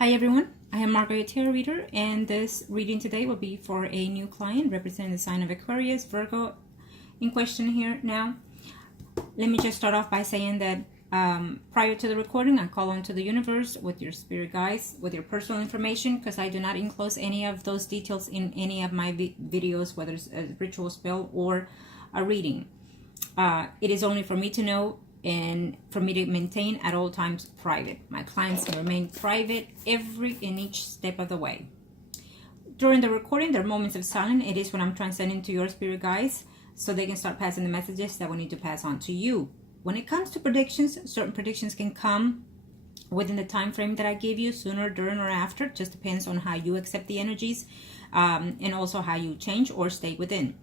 Hi everyone, I am Margourtarotreader, and this reading today will be for a new client representing the sign of Aquarius, Virgo in question here. Now, let me just start off by saying that prior to the recording, I call on to the universe with your spirit guides, with your personal information, because I do not enclose any of those details in any of my videos, whether it's a ritual spell or a reading. It is only for me to know and for me to maintain at all times private. My clients remain private in each step of the way. During the recording, there are moments of silence. It is when I'm transcending to your spirit guides so they can start passing the messages that we need to pass on to you. When it comes to predictions, certain predictions can come within the time frame that I give you, sooner, during, or after. It just depends on how you accept the energies and also how you change or stay within.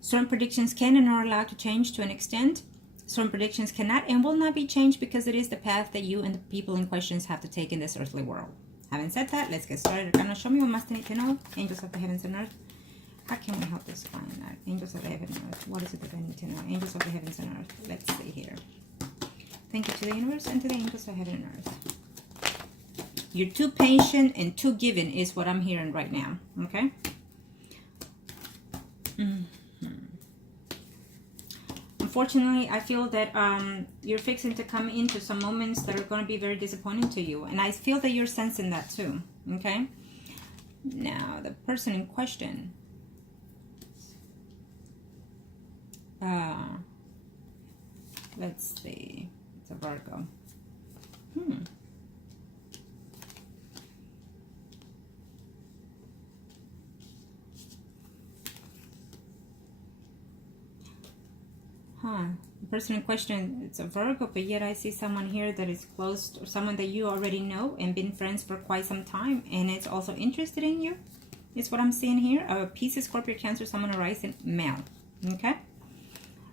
Certain predictions can and are allowed to change to an extent. Certain predictions cannot and will not be changed because it is the path that you and the people in questions have to take in this earthly world. Having said that, let's get started. Arcana, show me what must need to know. Angels of the heavens and earth. How can we help this client out? Angels of the heavens and earth. What is it that I need to know? Angels of the heavens and earth. Let's see here. Thank you to the universe and to the angels of heaven and earth. You're too patient and too giving is what I'm hearing right now. Okay? Unfortunately, I feel that you're fixing to come into some moments that are going to be very disappointing to you. And I feel that you're sensing that too. Okay? Now, the person in question. Let's see. It's a Virgo. The person in question, it's a Virgo, but yet I see someone here that is close, or someone that you already know and been friends for quite some time, and it's also interested in you. It's what I'm seeing here. A Pisces, Scorpio, Cancer, someone arising male. Okay?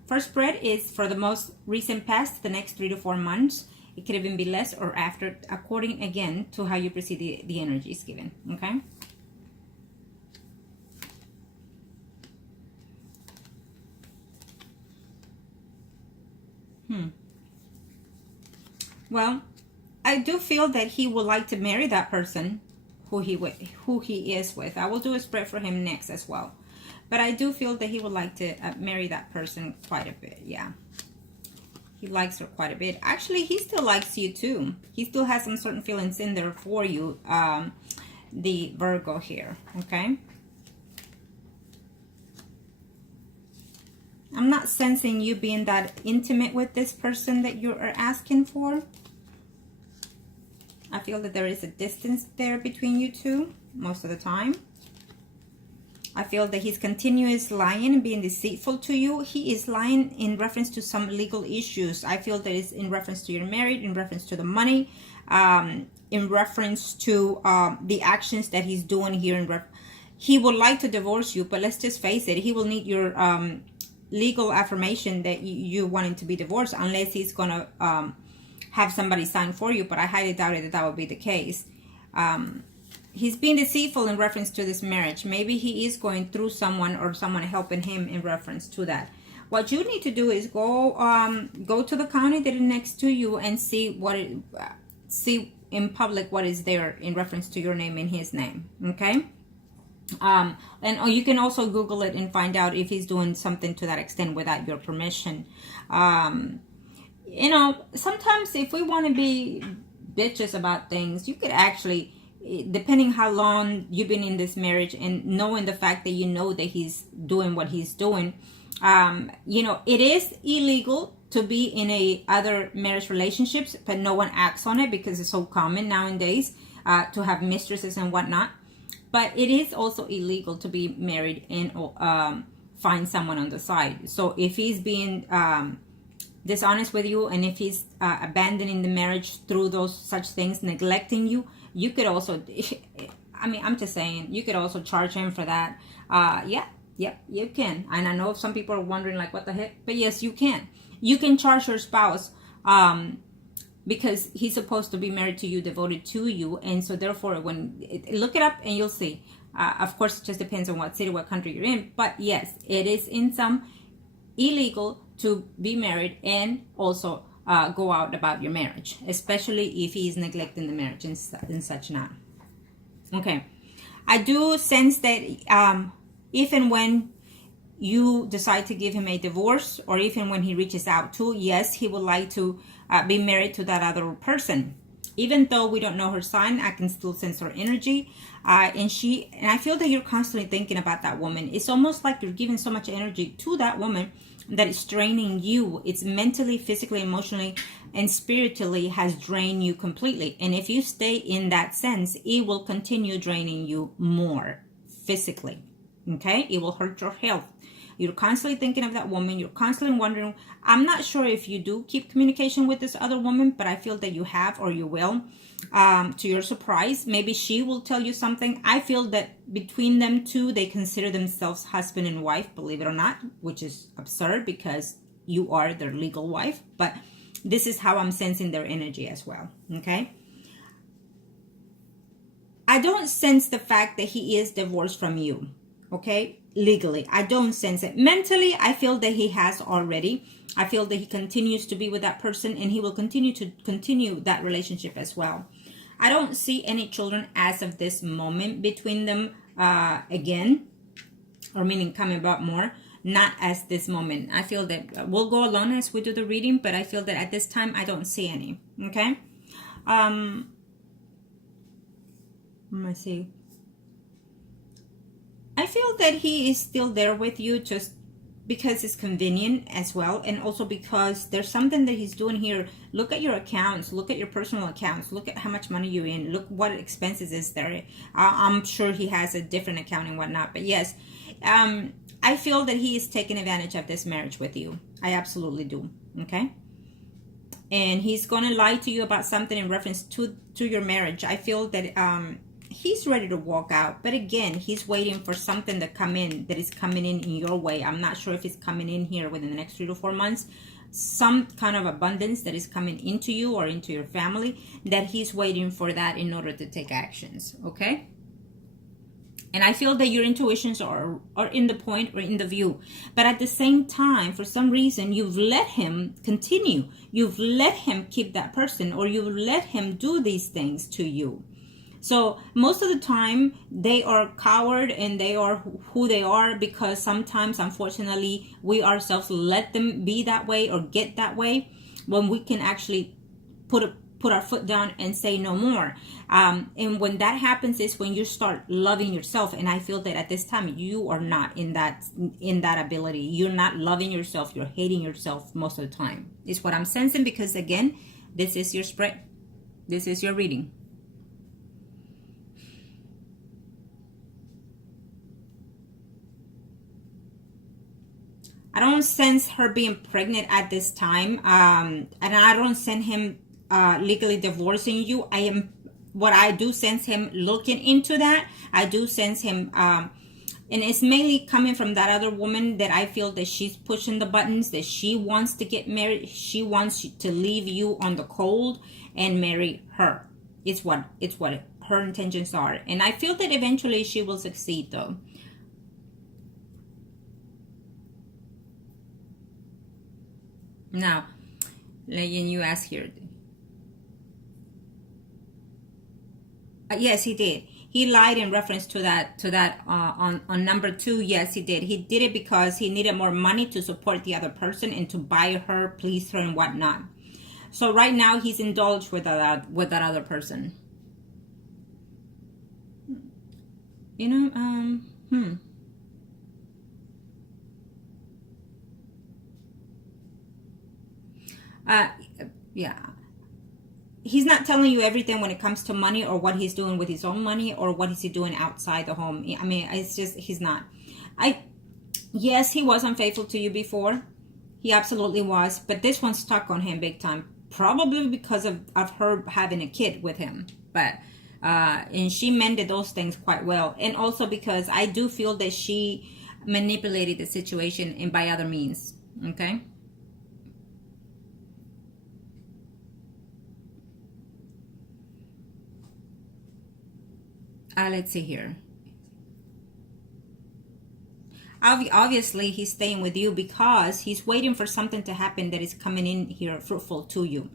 First spread is for the most recent past, the next 3 to 4 months. It could even be less or after, according again to how you perceive the energies given. Okay? Well, I do feel that he would like to marry that person who he is with. I will do a spread for him next as well. But I do feel that he would like to marry that person quite a bit. Yeah. He likes her quite a bit. Actually, he still likes you too. He still has some certain feelings in there for you, the Virgo here. Okay? I'm not sensing you being that intimate with this person that you are asking for. I feel that there is a distance there between you two most of the time. I feel that he's continuous lying and being deceitful to you. He is lying in reference to some legal issues. I feel that it's in reference to your marriage, in reference to the money, in reference to the actions that he's doing here. He would like to divorce you, but let's just face it. He will need your legal affirmation that you want him to be divorced, unless he's going to have somebody sign for you, but I highly doubt it that would be the case. He's being deceitful in reference to this marriage. Maybe he is going through someone or someone helping him in reference to that. What you need to do is go to the county that is next to you and see see in public what is there in reference to your name and his name. Okay? And you can also Google it and find out if he's doing something to that extent without your permission. You know, sometimes if we want to be bitches about things, you could actually, depending how long you've been in this marriage and knowing the fact that you know that he's doing what he's doing, you know, it is illegal to be in other marriage relationships, but no one acts on it because it's so common nowadays to have mistresses and whatnot. But it is also illegal to be married and find someone on the side. So if he's being dishonest with you, and if he's abandoning the marriage through those such things, neglecting you, you could also, I mean, I'm just saying, you could also charge him for that. Yeah, you can. And I know some people are wondering like, what the heck? But yes, you can. You can charge your spouse because he's supposed to be married to you, devoted to you. And so therefore, look it up and you'll see. Of course, it just depends on what city, what country you're in. But yes, it is in some illegal to be married and also go out about your marriage, especially if he is neglecting the marriage and such not. Okay, I do sense that if and when you decide to give him a divorce, or even when he reaches out to, yes, he would like to be married to that other person. Even though we don't know her sign, I can still sense her energy. And I feel that you're constantly thinking about that woman. It's almost like you're giving so much energy to that woman that it's draining you. It's mentally, physically, emotionally, and spiritually has drained you completely. And if you stay in that sense, it will continue draining you more physically. Okay? It will hurt your health. You're constantly thinking of that woman. You're constantly wondering. I'm not sure if you do keep communication with this other woman, but I feel that you have, or you will. To your surprise, maybe she will tell you something. I feel that between them two, they consider themselves husband and wife, believe it or not, which is absurd because you are their legal wife. But this is how I'm sensing their energy as well. Okay? I don't sense the fact that he is divorced from you. Okay? Legally, I don't sense it. Mentally, I feel that he has already. I feel that he continues to be with that person, and he will continue that relationship as well. I don't see any children as of this moment between them again, or meaning coming about more. Not as this moment. I feel that we'll go alone as we do the reading, but I feel that at this time I don't see any. Okay. Let me see. I feel that he is still there with you just because it's convenient as well, and also because there's something that he's doing here. Look at your accounts, look at your personal accounts, look at how much money you're in, look what expenses is there. I'm sure he has a different account and whatnot, but yes, I feel that he is taking advantage of this marriage with you. I absolutely do. Okay. And he's gonna lie to you about something in reference to your marriage. I feel that he's ready to walk out, but again, he's waiting for something to come in that is coming in your way. I'm not sure if it's coming in here within the next 3 to 4 months. Some kind of abundance that is coming into you or into your family, that he's waiting for that in order to take actions. Okay. And I feel that your intuitions are in the point or in the view. But at the same time, for some reason, you've let him continue. You've let him keep that person, or you've let him do these things to you. So most of the time, they are coward and they are who they are because sometimes, unfortunately, we ourselves let them be that way or get that way when we can actually put our foot down and say no more. And when that happens is when you start loving yourself. And I feel that at this time, you are not in that ability. You're not loving yourself. You're hating yourself most of the time. Is what I'm sensing, because again, this is your spread. This is your reading. I don't sense her being pregnant at this time. And I don't sense him legally divorcing you. What I do sense him looking into that. I do sense him, and it's mainly coming from that other woman that I feel that she's pushing the buttons, that she wants to get married. She wants to leave you on the cold and marry her. It's what her intentions are. And I feel that eventually she will succeed though. Now, Legend, you ask here. Yes, he did. He lied in reference to that on number 2. Yes, he did. He did it because he needed more money to support the other person and to buy her, please her, and whatnot. So right now he's indulged with that other person. You know, yeah. He's not telling you everything when it comes to money, or what he's doing with his own money, or what is he doing outside the home. I mean, it's just, he's not. Yes, he was unfaithful to you before. He absolutely was. But this one stuck on him big time. Probably because of her having a kid with him. But, and she mended those things quite well. And also because I do feel that she manipulated the situation and by other means. Okay? Let's see here. Obviously, he's staying with you because he's waiting for something to happen that is coming in here fruitful to you.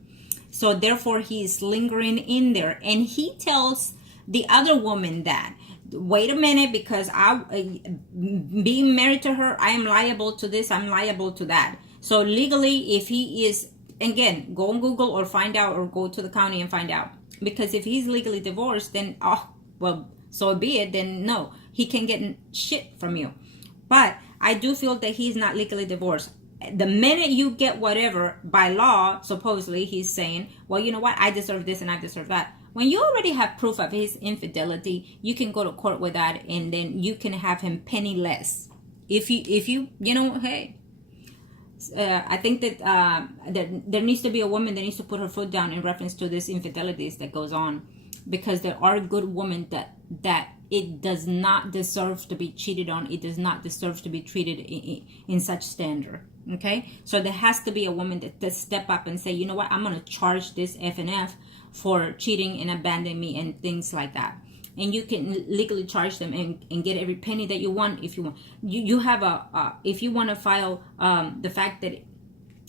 So therefore, he is lingering in there. And he tells the other woman that, wait a minute, because being married to her, I am liable to this, I'm liable to that. So legally, if he is, again, go on Google or find out, or go to the county and find out. Because if he's legally divorced, then, oh, well, so be it, then no, he can get shit from you. But I do feel that he's not legally divorced. The minute you get whatever, by law, supposedly, he's saying, well, you know what, I deserve this and I deserve that. When you already have proof of his infidelity, you can go to court with that, and then you can have him penniless. If you know, hey, I think that there needs to be a woman that needs to put her foot down in reference to this infidelities that goes on, because there are good women that it does not deserve to be cheated on. It does not deserve to be treated in such standard. Okay, so there has to be a woman that step up and say, you know what, I'm gonna charge this F for cheating and abandoning me and things like that. And you can legally charge them and get every penny that you want if you want. You have if you want to file the fact that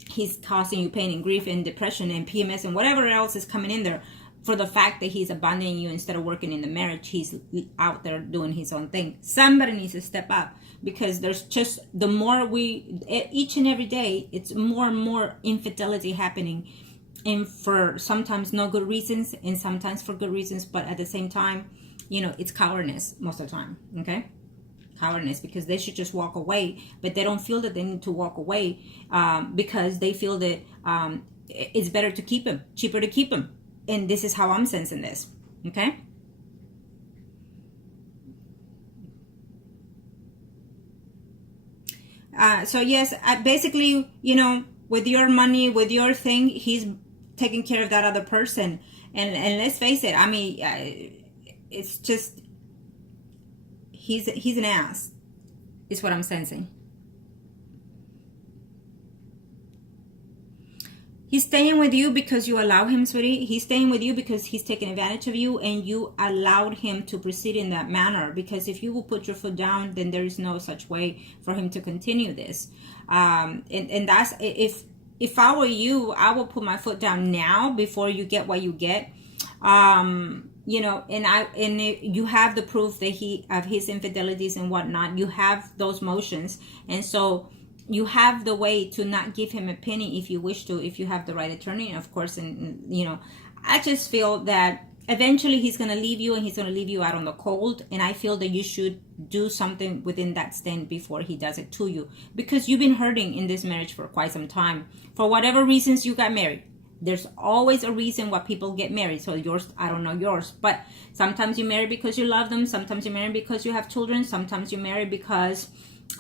he's causing you pain and grief and depression and PMS and whatever else is coming in there, for the fact that he's abandoning you instead of working in the marriage, he's out there doing his own thing. Somebody needs to step up, because there's just, the more each and every day, it's more and more infidelity happening, and for sometimes no good reasons and sometimes for good reasons, but at the same time, you know, it's cowardice most of the time. Okay, cowardice, because they should just walk away, but they don't feel that they need to walk away because they feel that it's better to keep him, cheaper to keep him. And this is how I'm sensing this. Okay, so yes, basically, you know, with your money, with your thing, he's taking care of that other person. And let's face it, I mean, it's just, he's an ass, is what I'm sensing. He's staying with you because you allow him, sweetie. He's staying with you because he's taking advantage of you, and you allowed him to proceed in that manner. Because if you will put your foot down, then there is no such way for him to continue this. And that's, if I were you, I will put my foot down now before you get what you get. You know, and you have the proof that of his infidelities and whatnot. You have those motions, and so you have the way to not give him a penny if you wish to, if you have the right attorney, of course. And you know, I just feel that eventually he's going to leave you, and he's going to leave you out on the cold. And I feel that you should do something within that stand before he does it to you, because you've been hurting in this marriage for quite some time. For whatever reasons you got married. There's always a reason why people get married. So yours, I don't know yours, but sometimes you marry because you love them. Sometimes you marry because you have children. Sometimes you marry because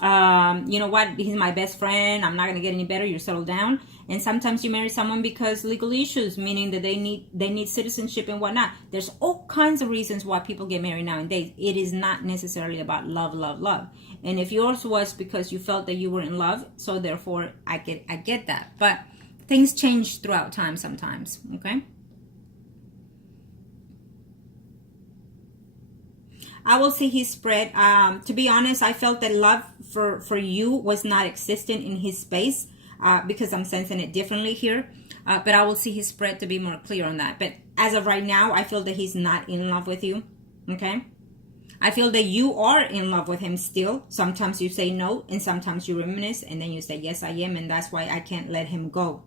you know what, he's my best friend, I'm not going to get any better, you settle down. And sometimes you marry someone because legal issues, meaning that they need citizenship and whatnot. There's all kinds of reasons why people get married nowadays. It is not necessarily about love. And if yours was because you felt that you were in love, so therefore I get that. But things change throughout time sometimes. Okay, I will see his spread. To be honest, I felt that love for you was not existent in his space, because I'm sensing it differently here. But I will see his spread to be more clear on that. But as of right now, I feel that he's not in love with you. Okay, I feel that you are in love with him still. Sometimes you say no, and sometimes you reminisce, and then you say yes, I am, and that's why I can't let him go.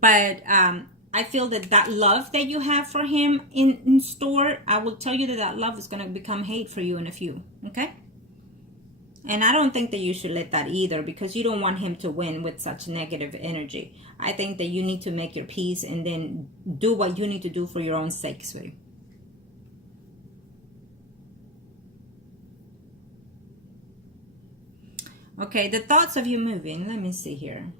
But I feel that love that you have for him in store, I will tell you that love is going to become hate for you in a few. Okay? And I don't think that you should let that either, because you don't want him to win with such negative energy. I think that you need to make your peace and then do what you need to do for your own sake, sweetie. Okay, the thoughts of you moving. Let me see here.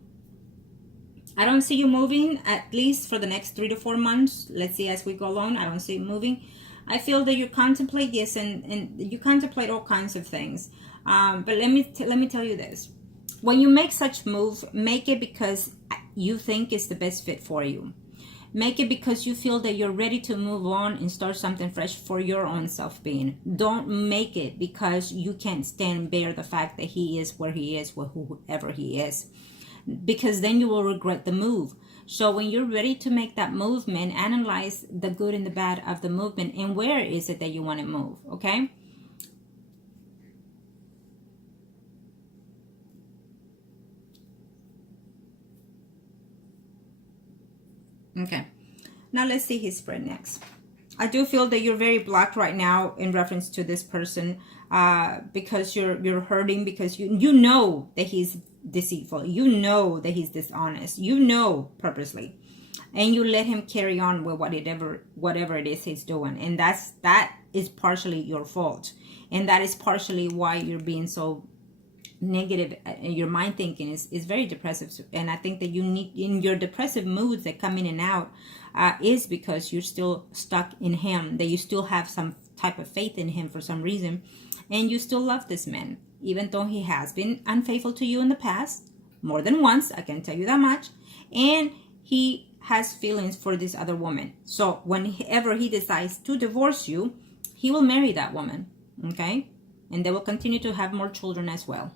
I don't see you moving, at least for the next 3 to 4 months. Let's see as we go along. I don't see you moving. I feel that you contemplate, yes, and you contemplate all kinds of things. But let me tell you this. When you make such move, make it because you think it's the best fit for you. Make it because you feel that you're ready to move on and start something fresh for your own self-being. Don't make it because you can't stand and bear the fact that he is where he is, with whoever he is. Because then you will regret the move. So when you're ready to make that movement, analyze the good and the bad of the movement and where is it that you want to move, okay? Okay, now let's see his spread next. I do feel that you're very blocked right now in reference to this person, because you're hurting, because you know that he's deceitful, you know that he's dishonest, you know purposely, and you let him carry on with whatever it is he's doing, and that is partially your fault, and that is partially why you're being so negative. Your mind thinking is very depressive, and I think that you need, in your depressive moods that come in and out, is because you're still stuck in him, that you still have some type of faith in him for some reason, and you still love this man, even though he has been unfaithful to you in the past, more than once, I can tell you that much, and he has feelings for this other woman. So whenever he decides to divorce you, he will marry that woman, okay, and they will continue to have more children as well.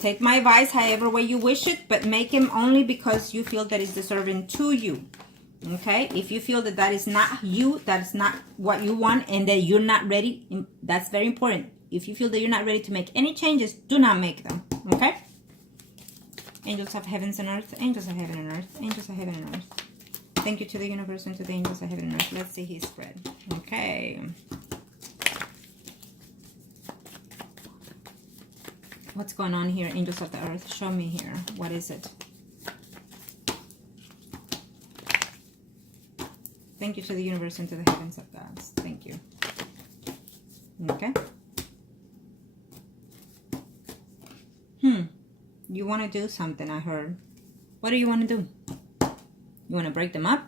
Take my advice however way you wish it, but make him only because you feel that he's deserving to you. Okay? If you feel that that is not you, that is not what you want, and that you're not ready, that's very important. If you feel that you're not ready to make any changes, do not make them. Okay? Angels of heavens and earth, angels of heaven and earth, angels of heaven and earth. Thank you to the universe and to the angels of heaven and earth. Let's see his spread. Okay. What's going on here, angels of the earth? Show me here. What is it? Thank you to the universe and to the heavens of gods. Thank you. Okay. You want to do something, I heard. What do you want to do? You want to break them up?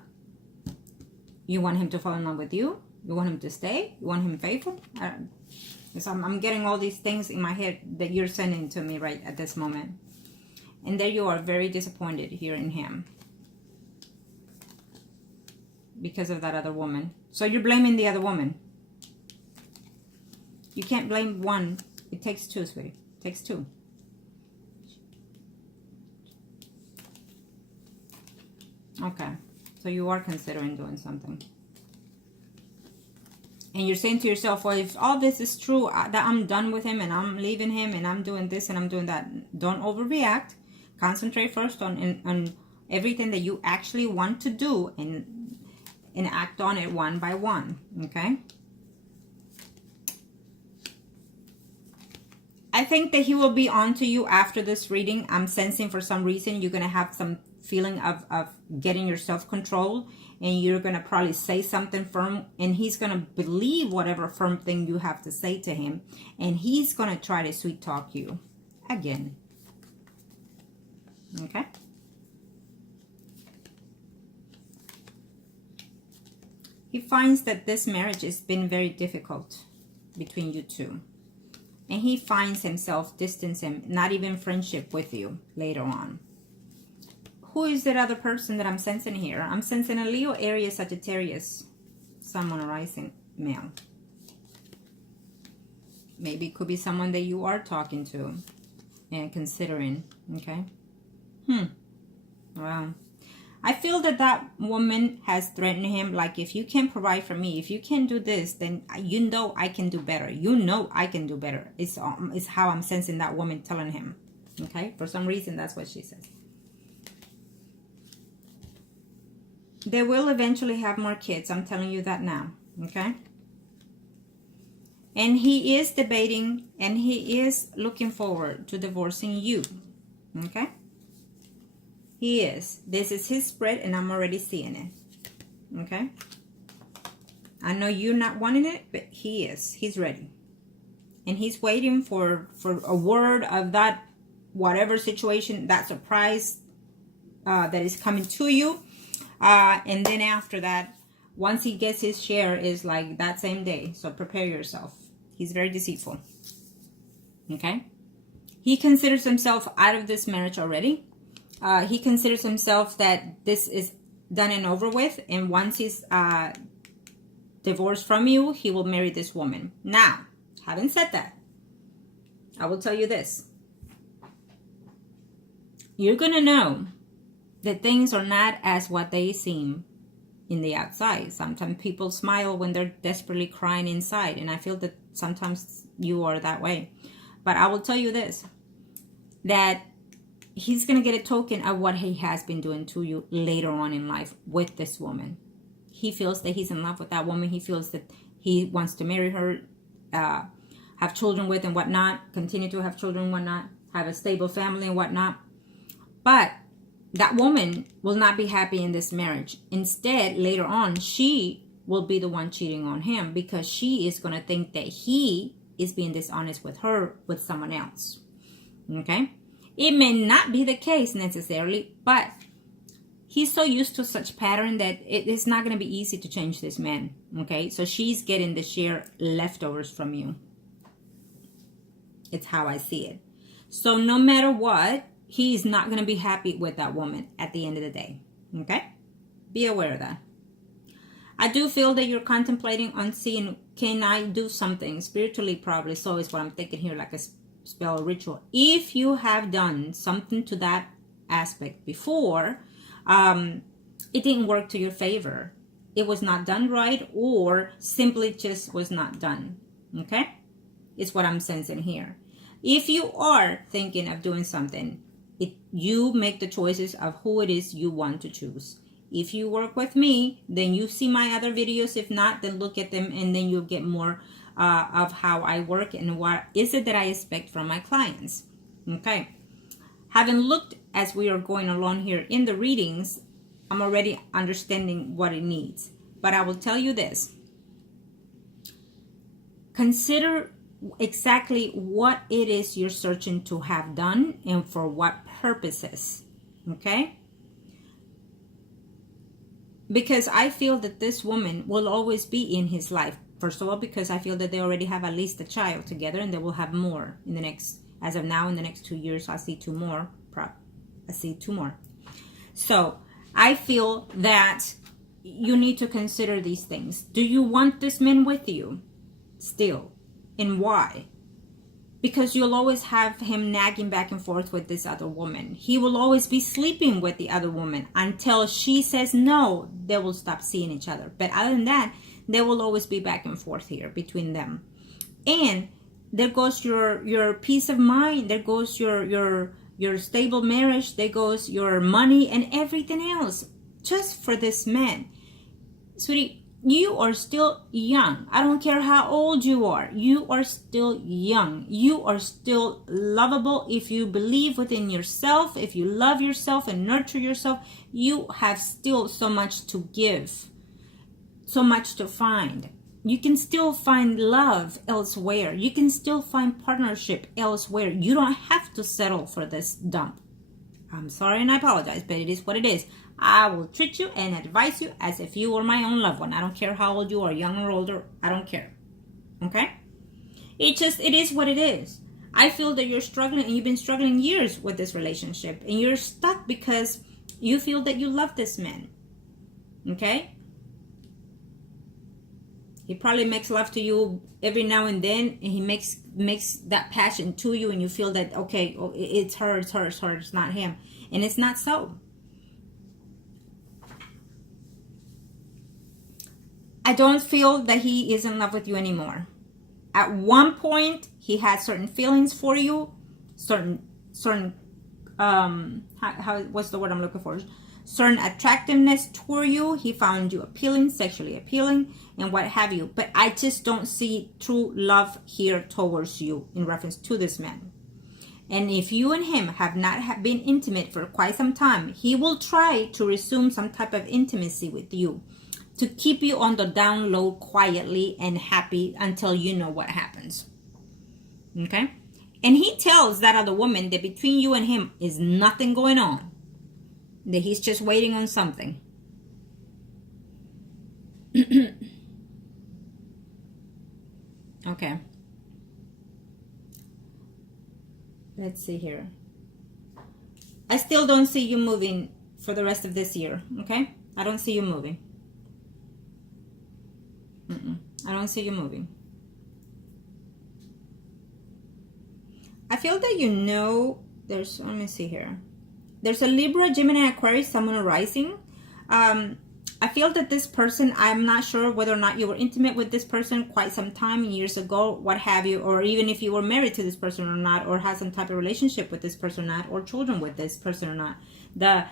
You want him to fall in love with you? You want him to stay? You want him faithful? So I'm getting all these things in my head that you're sending to me right at this moment. And there you are, very disappointed here in him. Because of that other woman. So you're blaming the other woman. You can't blame one. It takes two, sweetie. It takes two. Okay. So you are considering doing something. And you're saying to yourself, well, if all this is true, that I'm done with him and I'm leaving him and I'm doing this and I'm doing that. Don't overreact. Concentrate first on everything that you actually want to do and act on it one by one. Okay? I think that he will be on to you after this reading. I'm sensing for some reason you're going to have some feeling of getting your self-control, and you're going to probably say something firm, and he's going to believe whatever firm thing you have to say to him, and he's going to try to sweet talk you again. Okay? He finds that this marriage has been very difficult between you two, and he finds himself distancing, not even friendship with you later on. Who is that other person that I'm sensing here? I'm sensing a Leo, Aries, Sagittarius, Sun, Moon, Rising, male. Maybe it could be someone that you are talking to and considering. Okay. Wow. I feel that that woman has threatened him. Like, if you can't provide for me, if you can't do this, then you know I can do better. You know I can do better. It's how I'm sensing that woman telling him. Okay. For some reason, that's what she says. They will eventually have more kids. I'm telling you that now. Okay? And he is debating and he is looking forward to divorcing you. Okay? He is. This is his spread and I'm already seeing it. Okay? I know you're not wanting it, but he is. He's ready. And he's waiting for a word of that whatever situation, that surprise that is coming to you. And then after that, once he gets his share, is like that same day. So prepare yourself. He's very deceitful. Okay? He considers himself out of this marriage already. He considers himself that this is done and over with, and once he's divorced from you, he will marry this woman. Now, having said that, I will tell you this. You're gonna know that things are not as what they seem in the outside. Sometimes people smile when they're desperately crying inside, and I feel that sometimes you are that way. But I will tell you this, that he's going to get a token of what he has been doing to you later on in life with this woman. He feels that he's in love with that woman. He feels that he wants to marry her, have children with and whatnot, continue to have children and whatnot, have a stable family and whatnot. But that woman will not be happy in this marriage. Instead, later on, she will be the one cheating on him, because she is going to think that he is being dishonest with her with someone else. Okay? It may not be the case necessarily, but he's so used to such pattern that it's not going to be easy to change this man. Okay? So she's getting the share leftovers from you. It's how I see it. So no matter what, he's not going to be happy with that woman at the end of the day. Okay? Be aware of that. I do feel that you're contemplating on seeing, can I do something spiritually? Probably so is what I'm thinking here, like a spell or ritual. If you have done something to that aspect before, it didn't work to your favor. It was not done right, or simply just was not done. Okay? It's what I'm sensing here. If you are thinking of doing something, you make the choices of who it is you want to choose. If you work with me, then you see my other videos. If not, then look at them, and then you'll get more of how I work and what is it that I expect from my clients. Okay. Having looked as we are going along here in the readings, I'm already understanding what it needs. But I will tell you this. Consider exactly what it is you're searching to have done and for what purposes. Okay? Because I feel that this woman will always be in his life. First of all, because I feel that they already have at least a child together, and they will have more in the next, as of now, in the next 2 years. I see two more. I see two more. So I feel that you need to consider these things. Do you want this man with you still? And why? Because you'll always have him nagging back and forth with this other woman. He will always be sleeping with the other woman until she says no. They will stop seeing each other. But other than that, they will always be back and forth here between them. And there goes your peace of mind. There goes your stable marriage. There goes your money and everything else. Just for this man. Sweetie, you are still young. I don't care how old you are. You are still young. You are still lovable. If you believe within yourself, if you love yourself and nurture yourself, you have still so much to give, so much to find. You can still find love elsewhere. You can still find partnership elsewhere. You don't have to settle for this dump. I'm sorry and I apologize, but it is what it is. I will treat you and advise you as if you were my own loved one. I don't care how old you are, young or older. I don't care. Okay? It is what it is. I feel that you're struggling, and you've been struggling years with this relationship, and you're stuck because you feel that you love this man. Okay? He probably makes love to you every now and then, and he makes that passion to you, and you feel that, okay, it's her, it's not him. And it's not so. I don't feel that he is in love with you anymore. At one point, he had certain feelings for you, certain what's the word I'm looking for? Certain attractiveness toward you. He found you appealing, sexually appealing, and what have you. But I just don't see true love here towards you in reference to this man. And if you and him have not been intimate for quite some time, he will try to resume some type of intimacy with you, to keep you on the down low quietly and happy until you know what happens. Okay? And he tells that other woman that between you and him is nothing going on. That he's just waiting on something. Okay. Let's see here. I still don't see you moving for the rest of this year, okay? I don't see you moving. I don't see you moving. I feel that you know there's, let me see here. There's a Libra, Gemini, Aquarius, someone rising. I feel that this person, I'm not sure whether or not you were intimate with this person quite some time, years ago, what have you, or even if you were married to this person or not, or had some type of relationship with this person or not, or children with this person or not. The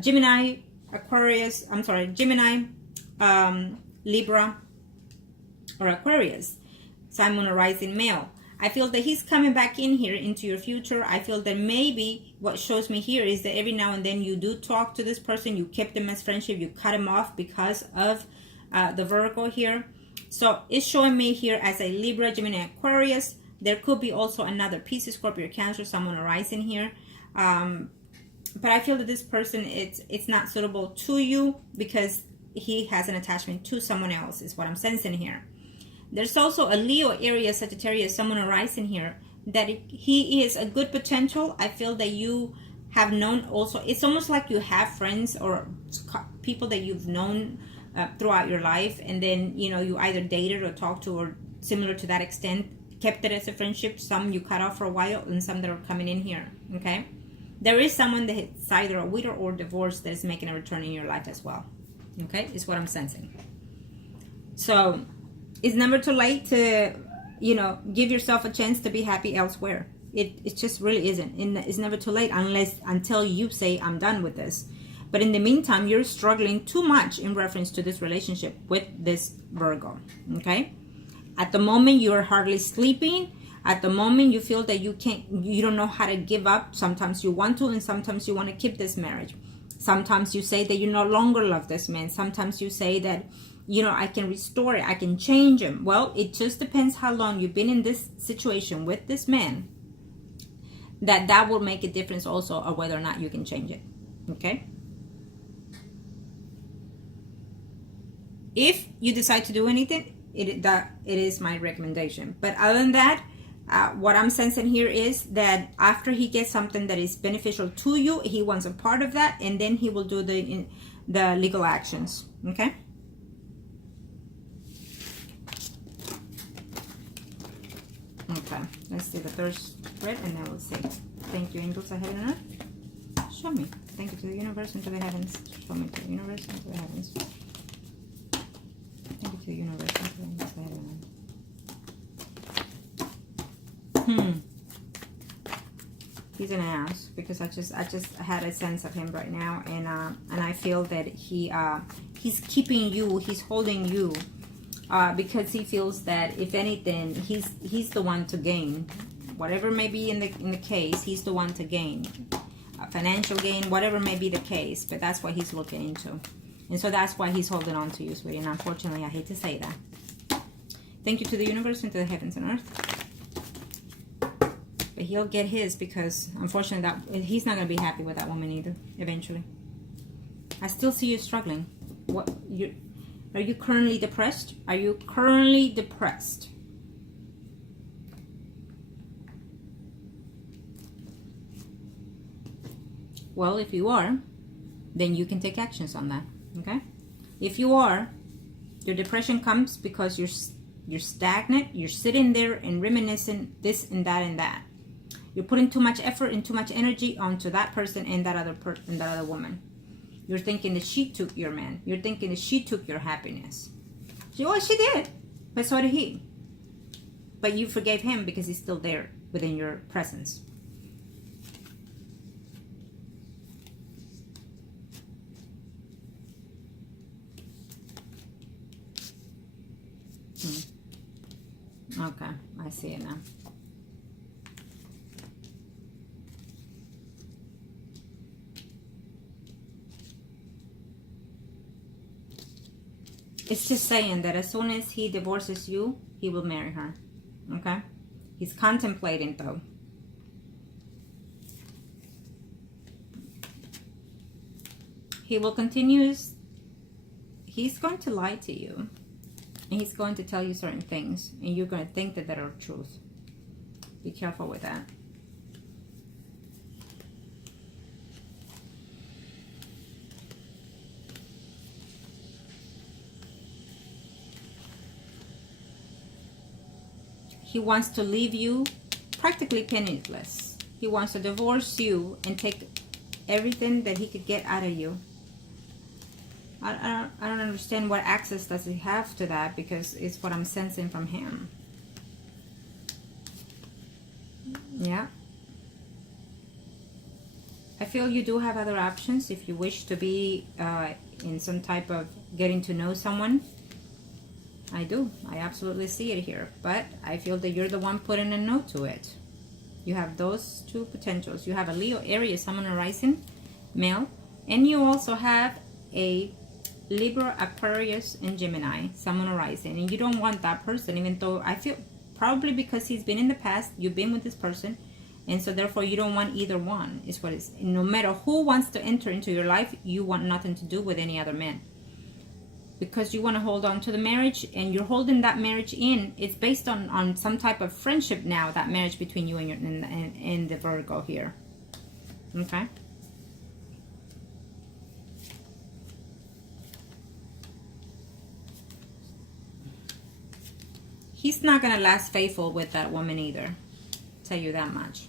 Gemini, Aquarius, I'm sorry, Gemini, Libra, or Aquarius, Sun, Moon, or rising male. I feel that he's coming back in here into your future. I feel that maybe what shows me here is that every now and then you do talk to this person. You kept them as friendship. You cut him off because of the Virgo here. So it's showing me here as a Libra, Gemini, Aquarius. There could be also another Pisces, Scorpio, Cancer, someone arising here. But I feel that this person, it's not suitable to you because he has an attachment to someone else is what I'm sensing here. There's also a Leo, Aries, Sagittarius, someone arising here that he is a good potential. I feel that you have known also, it's almost like you have friends or people that you've known throughout your life, and then you know you either dated or talked to or similar to that extent, kept it as a friendship. Some you cut off for a while, and some that are coming in here. Okay, there is someone that is either a widow or divorced that is making a return in your life as well. Okay, is what I'm sensing. So it's never too late to, you know, give yourself a chance to be happy elsewhere. It just really isn't. It's never too late until you say, I'm done with this. But in the meantime, you're struggling too much in reference to this relationship with this Virgo, okay? At the moment, you're hardly sleeping. At the moment, you feel that you don't know how to give up. Sometimes you want to, and sometimes you want to keep this marriage. Sometimes you say that you no longer love this man. Sometimes you say that, you know, I can restore it, I can change him. Well, it just depends how long you've been in this situation with this man. That will make a difference also of whether or not you can change it. Okay? If you decide to do anything, it is my recommendation. But other than that, what I'm sensing here is that after he gets something that is beneficial to you, he wants a part of that, and then he will do the legal actions. Okay? Okay, let's see the third spread, and then we'll see. Thank you, angels ahead and earth. Show me. Thank you to the universe and to the heavens. Show me to the universe and to the heavens. Thank you to the universe and to the angels ahead and earth. He's an ass because I just had a sense of him right now, and I feel that he's keeping you, he's holding you. Because he feels that if anything, he's the one to gain, whatever may be in the case. He's the one to gain, financial gain, whatever may be the case. But that's what he's looking into, and so that's why he's holding on to you, sweetie. And unfortunately, I hate to say that. Thank you to the universe and to the heavens and earth. But he'll get his because unfortunately that he's not going to be happy with that woman either. Eventually, I still see you struggling. Are you currently depressed? Are you currently depressed? Well, if you are, then you can take actions on that, okay? If you are, your depression comes because you're stagnant, you're sitting there and reminiscing this and that and that. You're putting too much effort and too much energy onto that person and that other woman. You're thinking that she took your man. You're thinking that she took your happiness. Well, she did, but so did he. But you forgave him because he's still there within your presence. Okay, I see it now. It's just saying that as soon as he divorces you, he will marry her. Okay? He's contemplating though. He will continue. He's going to lie to you. And he's going to tell you certain things. And you're going to think that are truth. Be careful with that. he wants to leave you practically penniless. He wants to divorce you and take everything that he could get out of you. I don't understand what access does he have to that, because it's what I'm sensing from him. Yeah. I feel you do have other options if you wish to be in some type of getting to know someone. I do. I absolutely see it here. But I feel that you're the one putting a no to it. You have those two potentials. You have a Leo, Aries, Sun, and Rising, male. And you also have a Libra, Aquarius, and Gemini, Sun, and Rising. And you don't want that person, even though I feel probably because he's been in the past, you've been with this person. And so therefore you don't want either one, is what it's. No matter who wants to enter into your life, you want nothing to do with any other man. Because you want to hold on to the marriage, and you're holding that marriage in. It's based on some type of friendship now, that marriage between you and the Virgo here. Okay? He's not going to last faithful with that woman either. I'll tell you that much.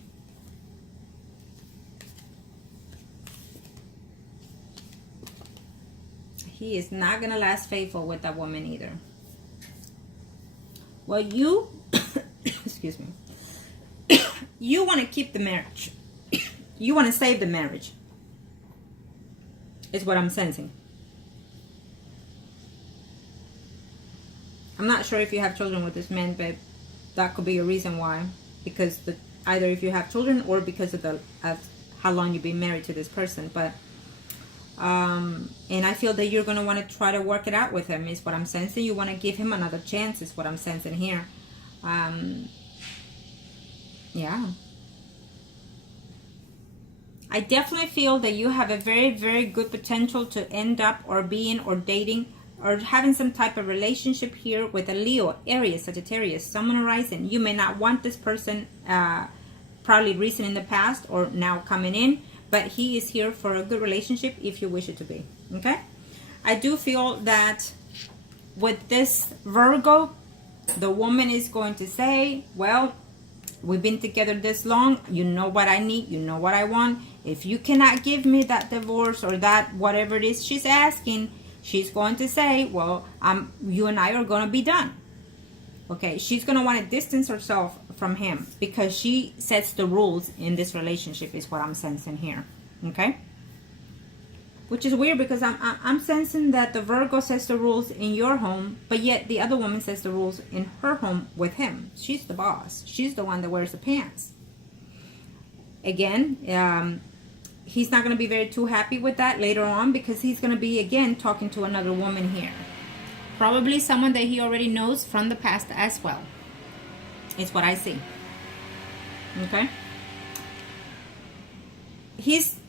He is not going to last faithful with that woman either. Well, you, excuse me, you want to keep the marriage. You want to save the marriage. Is what I'm sensing. I'm not sure if you have children with this man, but that could be a reason why. Because either if you have children or because of how long you've been married to this person. But and I feel that you're going to want to try to work it out with him, is what I'm sensing. You want to give him another chance, is what I'm sensing here. Yeah. I definitely feel that you have a very, very good potential to end up or being or dating or having some type of relationship here with a Leo, Aries, Sagittarius, Sun, and Rising. You may not want this person, probably recent in the past or now coming in, but he is here for a good relationship if you wish it to be. Okay? I do feel that with this Virgo, the woman is going to say, well, we've been together this long. You know what I need. You know what I want. If you cannot give me that divorce or that whatever it is she's asking, she's going to say, well, you and I are going to be done. Okay, she's going to want to distance herself from him because she sets the rules in this relationship, is what I'm sensing here. Okay? Which is weird, because I'm sensing that the Virgo sets the rules in your home, but yet the other woman sets the rules in her home with him. She's the boss. She's the one that wears the pants. Again, he's not going to be very too happy with that later on, because he's going to be, again, talking to another woman here. Probably someone that he already knows from the past as well. It's what I see. Okay? He's